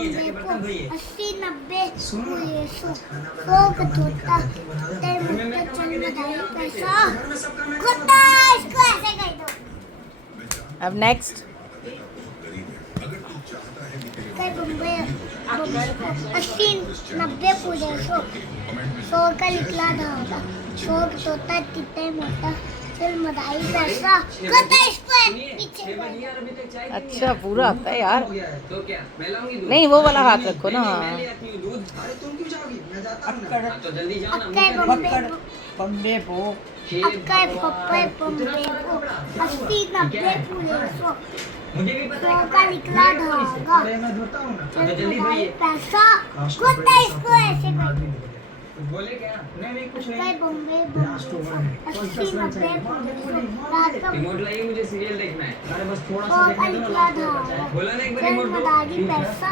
बम्बे को 80 90 पूरे 100 का तोता तेरे मुझे चल बधाई पैसा कुत्ता इसको ऐसे कह दो। अब नेक्स्ट कई बम्बे 80 90 पूरे 100 का निकला धागा 100 का तोता कितने मोटा चल बधाई पैसा कुत्ता इसको पीछे कर दो। अच्छा पूरा आता है यार। तो क्या मैं लाऊंगी दूध? नहीं वो वाला हाथ रखो ना। मैं ले आती हूँ दूध। अरे तुम क्यों जाओगी? मैं जाता हूँ ना। हाँ, तो जल्दी जाओ ना। कई बम्बे बम्बे वो अक्का पप्पे बम्बे को 80 90 पूरे 100 मुझे भी पता 100 है का निकला धागा अरे मैं धोता हूँ ना। चल बधाई पैसा कुत्ता इसको ऐसे कर दो। बोले क्या? नहीं कुछ कई नहीं। बम्बे लास्ट ओवर है। 80 90 रात का रिमोट लाइए, मुझे सीरियल देखना है। अरे बस थोड़ा सा 100 का देखने दो ना, निकला लास्ट ओवर बचा है। धागा बोलो ना एक बार चल रिमोट दो। बधाई पैसा